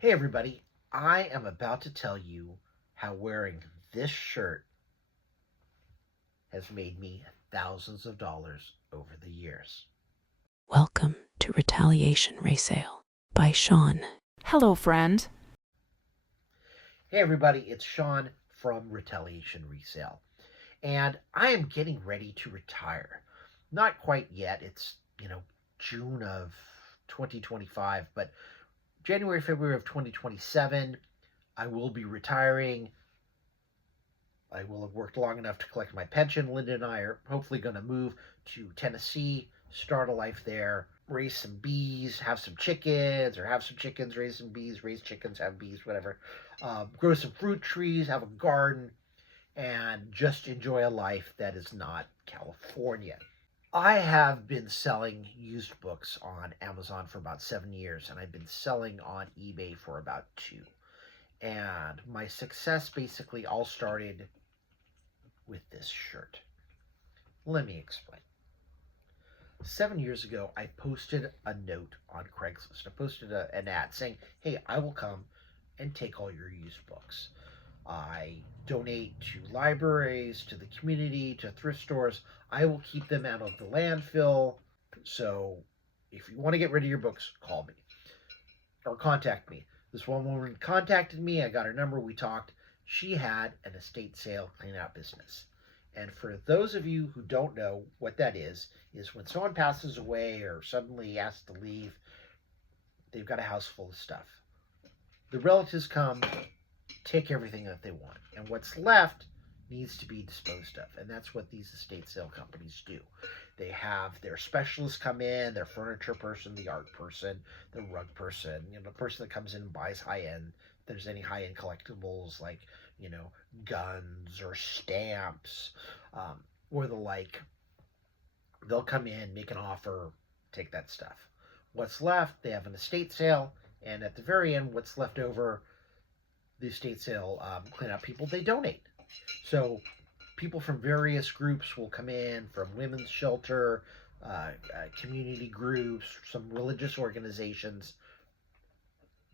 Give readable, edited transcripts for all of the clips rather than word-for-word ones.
Hey everybody, I am about to tell you how wearing this shirt has made me thousands of dollars over the years. Welcome to Retaliation Resale by Sean. Hello, friend. Hey everybody, it's Sean from Retaliation Resale, and I am getting ready to retire. Not quite yet, it's, June of 2025, but January, February of 2027, I will be retiring. I will have worked long enough to collect my pension. Linda and I are hopefully going to move to Tennessee, start a life there, raise some bees, have some chickens, or have some chickens, raise some bees, raise chickens, have bees, whatever. Grow some fruit trees, have a garden, and just enjoy a life that is not California. I have been selling used books on Amazon for about 7 years, and I've been selling on eBay for about two. And my success basically all started with this shirt. Let me explain. 7 years ago, I posted a note on Craigslist. I posted an ad saying, hey, I will come and take all your used books. I donate to libraries, to the community, to thrift stores. I will keep them out of the landfill. So if you want to get rid of your books, call me or contact me. This one woman contacted me. I got her number. We talked. She had an estate sale clean out business. And for those of you who don't know what that is when someone passes away or suddenly has to leave, they've got a house full of stuff. The relatives come, take everything that they want, and what's left needs to be disposed of. And that's what these estate sale companies do. They have their specialists come in, their furniture person, the art person, the rug person, the person that comes in and buys high end. If there's any high end collectibles like, guns or stamps, or the like, they'll come in, make an offer, take that stuff. What's left, they have an estate sale, and at the very end, what's left over, the estate sale cleanup people, they donate. So people from various groups will come in, from women's shelter, community groups, some religious organizations.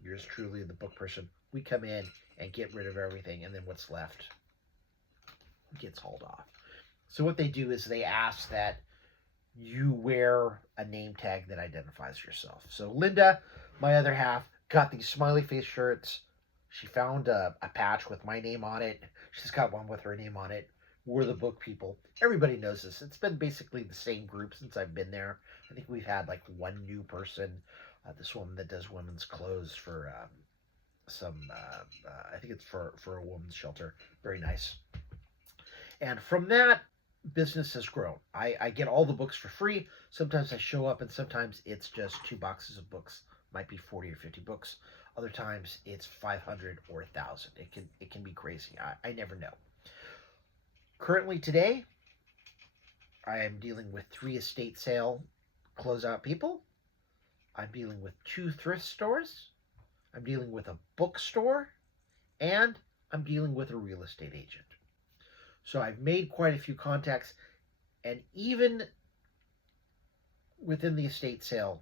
Yours truly, the book person. We come in and get rid of everything, and then what's left gets hauled off. So what they do is they ask that you wear a name tag that identifies yourself. So Linda, my other half, got these smiley face shirts. She found a patch with my name on it. She's got one with her name on it. We're the book people. Everybody knows this. It's been basically the same group since I've been there. I think we've had like one new person. This woman that does women's clothes for I think it's for a woman's shelter. Very nice. And from that, business has grown. I get all the books for free. Sometimes I show up and sometimes it's just 2 boxes of books. Might be 40 or 50 books. Other times it's 500 or 1,000. It can be crazy. I never know. Currently today, I am dealing with 3 estate sale closeout people. I'm dealing with 2 thrift stores. I'm dealing with a bookstore, and I'm dealing with a real estate agent. So I've made quite a few contacts, and even within the estate sale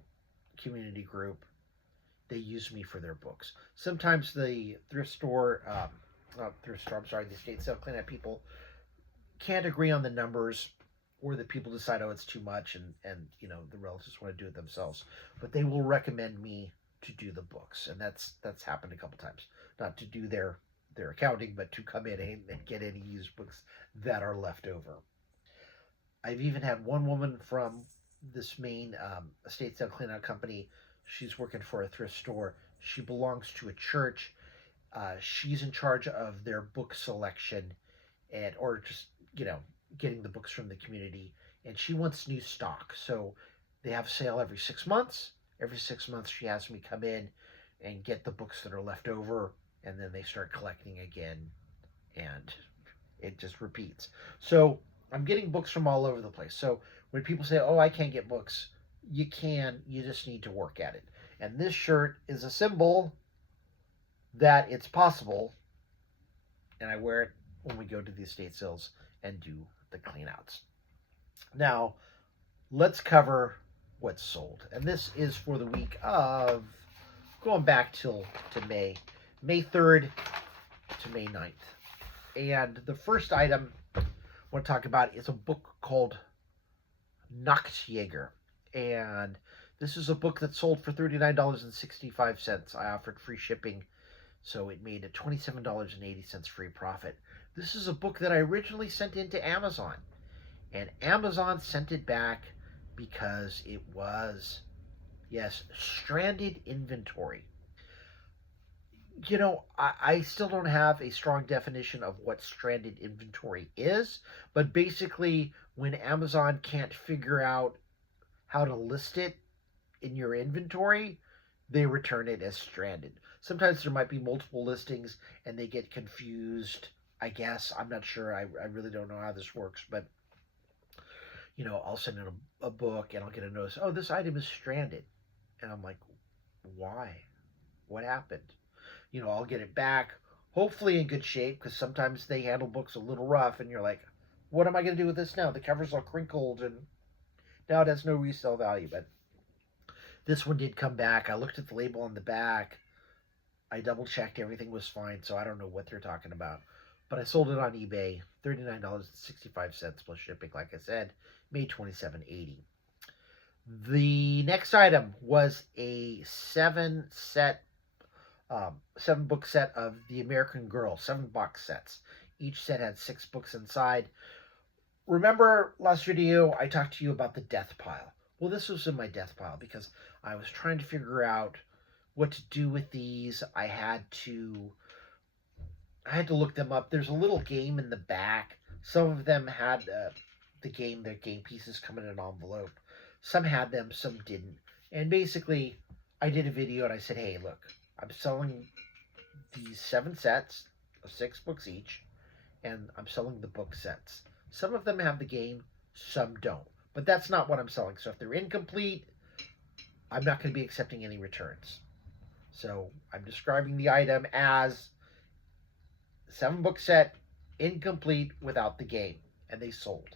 community group, they use me for their books. Sometimes the thrift store, the estate sale cleanup people can't agree on the numbers, or the people decide, oh, it's too much, and the relatives want to do it themselves. But they will recommend me to do the books, and that's happened a couple times. Not to do their accounting, but to come in and get any used books that are left over. I've even had one woman from this main estate sale cleanout company. She's working for a thrift store. She belongs to a church. She's in charge of their book selection, or just getting the books from the community. And she wants new stock, so they have a sale every 6 months. Every 6 months, she has me come in and get the books that are left over, and then they start collecting again, and it just repeats. So I'm getting books from all over the place. So when people say, oh, I can't get books, you can. You just need to work at it. And this shirt is a symbol that it's possible, and I wear it when we go to the estate sales and do the cleanouts. Now, let's cover what's sold. And this is for the week of going back to May 3rd to May 9th. And the first item I want to talk about is a book called Nachtjäger. And this is a book that sold for $39.65. I offered free shipping, so it made a $27.80 free profit. This is a book that I originally sent into Amazon, and Amazon sent it back because it was, yes, stranded inventory. I still don't have a strong definition of what stranded inventory is, but basically, when Amazon can't figure out how to list it in your inventory, they return it as stranded. Sometimes there might be multiple listings and they get confused, I guess. I'm not sure. I really don't know how this works, but I'll send in a book and I'll get a notice, oh, this item is stranded. And I'm like, why? What happened? I'll get it back, hopefully in good shape, because sometimes they handle books a little rough and you're like, what am I going to do with this now? The cover's all crinkled and now it has no resale value. But this one did come back. I looked at the label on the back. I double checked everything was fine, so I don't know what they're talking about. But I sold it on eBay, $39.65 plus shipping, like I said, made $27.80. The next item was a seven book set of The American Girl, 7 box sets. Each set had 6 books inside. Remember last video I talked to you about the death pile? Well, this was in my death pile because I was trying to figure out what to do with these. I had to look them up. There's a little game in the back. Some of them had their game pieces come in an envelope. Some had them, some didn't. And basically, I did a video and I said, hey, look, I'm selling these 7 sets of 6 books each, and I'm selling the book sets. Some of them have the game, some don't. But that's not what I'm selling. So if they're incomplete, I'm not going to be accepting any returns. So I'm describing the item as 7 book set, incomplete, without the game. And they sold.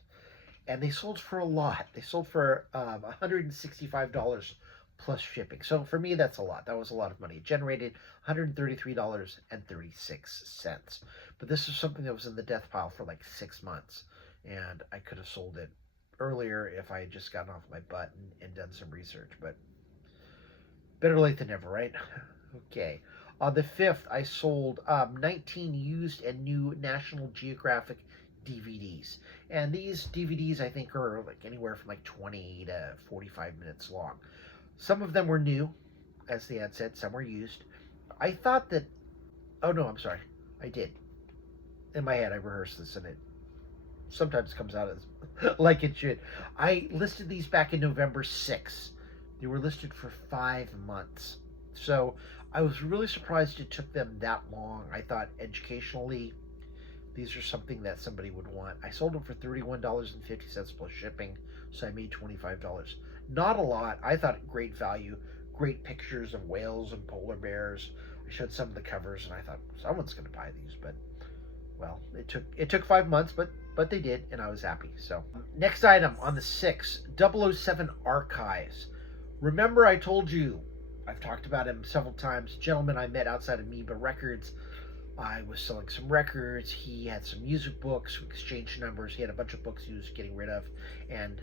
And they sold for a lot. They sold for $165 plus shipping. So for me, that's a lot. That was a lot of money. It generated $133.36. But this is something that was in the death pile for like 6 months. And I could have sold it earlier if I had just gotten off my butt and done some research. But better late than never, right? Okay. On the 5th, I sold 19 used and new National Geographic DVDs. And these DVDs, I think, are like anywhere from like 20 to 45 minutes long. Some of them were new, as the ad said. Some were used. I thought that... Oh, no, I'm sorry. I did. In my head, I rehearsed this, and it sometimes comes out as like it should. I listed these back in November 6th. They were listed for 5 months. So I was really surprised it took them that long. I thought educationally these are something that somebody would want. I sold them for $31.50 plus shipping, so I made $25. Not a lot. I thought great value, great pictures of whales and polar bears. I showed some of the covers and I thought someone's going to buy these, but well, it took 5 months, but they did, and I was happy. So next item on the 6th, 007 Archives. Remember I told you, I've talked about him several times, gentleman I met outside of Amoeba Records. I was selling some records. He had some music books. We exchanged numbers. He had a bunch of books he was getting rid of. And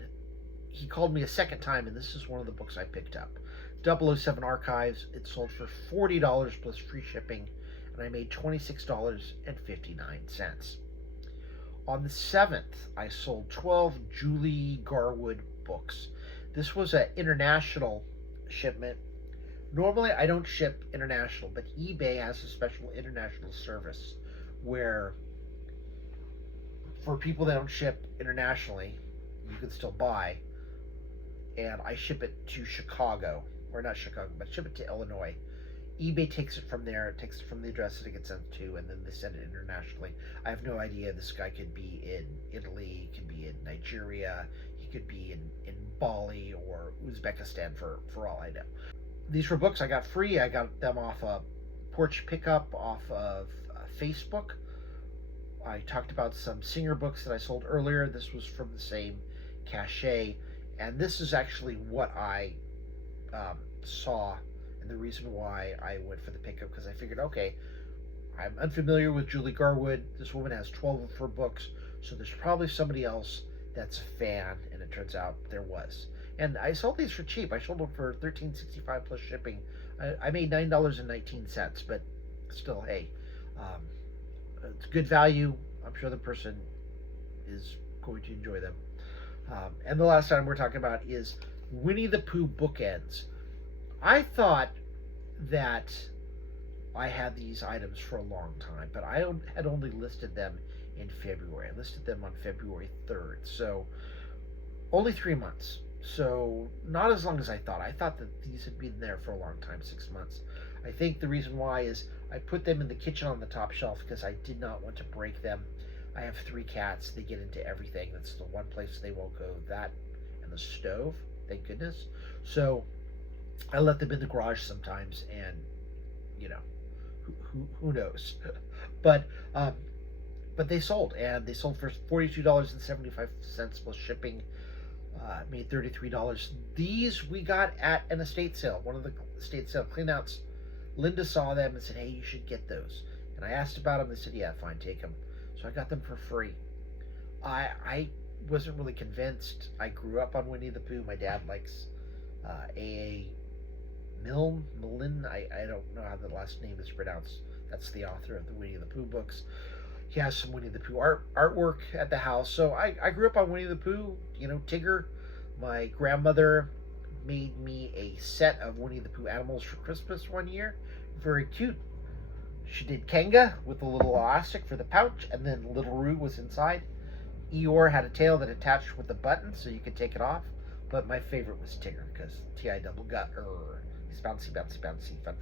he called me a second time, and this is one of the books I picked up. 007 Archives. It sold for $40 plus free shipping, and I made $26.59. On the 7th, I sold 12 Julie Garwood books. This was an international shipment. Normally, I don't ship international, but eBay has a special international service where for people that don't ship internationally, you can still buy. And I ship it to Chicago, or not Chicago, but ship it to Illinois. eBay takes it from there, it takes it from the address that it gets sent to, and then they send it internationally. I have no idea. This guy could be in Italy, he could be in Nigeria, he could be in Bali or Uzbekistan for all I know. These were books I got free. I got them off of Porch Pickup, off of Facebook. I talked about some Singer books that I sold earlier. This was from the same cache. And this is actually what I saw And the reason why I went for the pickup, because I figured, okay, I'm unfamiliar with Julie Garwood. This woman has 12 of her books, so there's probably somebody else that's a fan, and it turns out there was. And I sold these for cheap. I sold them for $13.65 plus shipping. I made $9.19, but still, hey, um, it's good value. I'm sure the person is going to enjoy them. And the last item we're talking about is Winnie the Pooh bookends. I thought that I had these items for a long time, but I had only listed them in February. I listed them on February 3rd, so only 3 months. So not as long as I thought. I thought that these had been there for a long time, 6 months. I think the reason why is I put them in the kitchen on the top shelf because I did not want to break them. I have 3 cats. They get into everything. That's the one place they won't go. That and the stove, thank goodness. So I let them in the garage sometimes, and you know, who knows? but but they sold, and they sold for $42.75 plus shipping. Made $33. These we got at an estate sale, one of the estate sale cleanouts. Linda saw them and said, "Hey, you should get those." And I asked about them. They said, "Yeah, fine, take them." So I got them for free. I wasn't really convinced. I grew up on Winnie the Pooh. My dad likes A.A. Milne. I don't know how the last name is pronounced. That's the author of the Winnie the Pooh books. He has some Winnie the Pooh artwork at the house. So I grew up on Winnie the Pooh. You know, Tigger. My grandmother made me a set of Winnie the Pooh animals for Christmas one year. Very cute. She did Kanga with a little elastic for the pouch, and then Little Roo was inside. Eeyore had a tail that attached with a button so you could take it off. But my favorite was Tigger because T-I double gut. He's bouncy, bouncy, bouncy. Fun.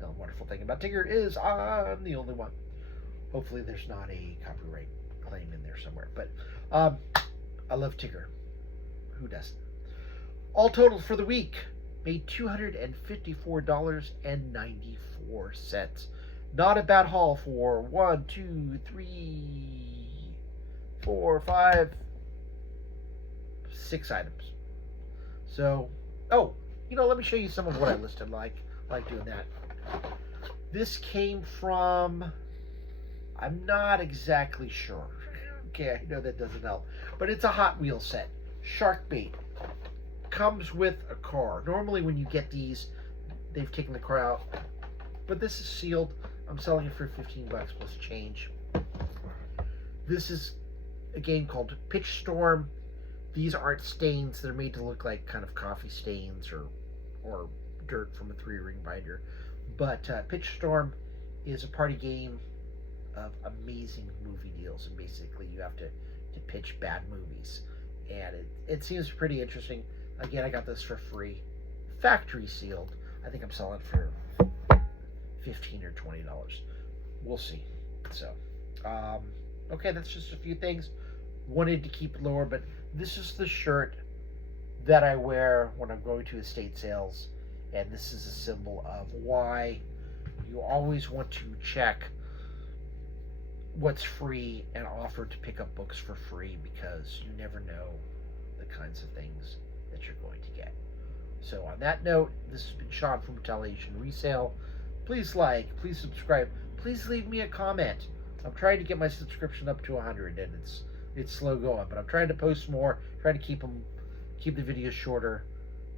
The wonderful thing about Tigger is I'm the only one. Hopefully there's not a copyright claim in there somewhere. But I love Tigger. Who doesn't? All total for the week made $254.94. Not a bad haul for 1, 2, 3, 4, 5, 6 items. So, let me show you some of what I listed. Like doing that. This came from, I'm not exactly sure. Okay, I know that doesn't help. But it's a Hot Wheels set. Shark bait. Comes with a car. Normally when you get these, they've taken the car out. But this is sealed. I'm selling it for $15 plus change. This is a game called Pitch Storm. These aren't stains. They're made to look like kind of coffee stains or dirt from a 3-ring binder. But Pitch Storm is a party game of amazing movie deals, and basically you have to pitch bad movies, and it seems pretty interesting. Again, I got this for free, factory sealed. I think I'm selling it for $15 or $20. We'll see. So okay, that's just a few things. Wanted to keep it lower, but this is the shirt that I wear when I'm going to estate sales, and this is a symbol of why you always want to check what's free and offer to pick up books for free, because you never know the kinds of things that you're going to get. So on that note, this has been Sean from Retaliation Resale. Please like, please subscribe, please leave me a comment. I'm trying to get my subscription up to 100, and it's slow going, but I'm trying to post more, trying to keep the videos shorter.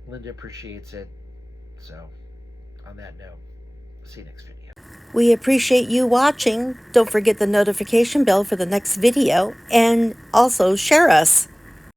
Linda appreciates it. So on that note, see you next video. We appreciate you watching. Don't forget the notification bell for the next video, and also share us.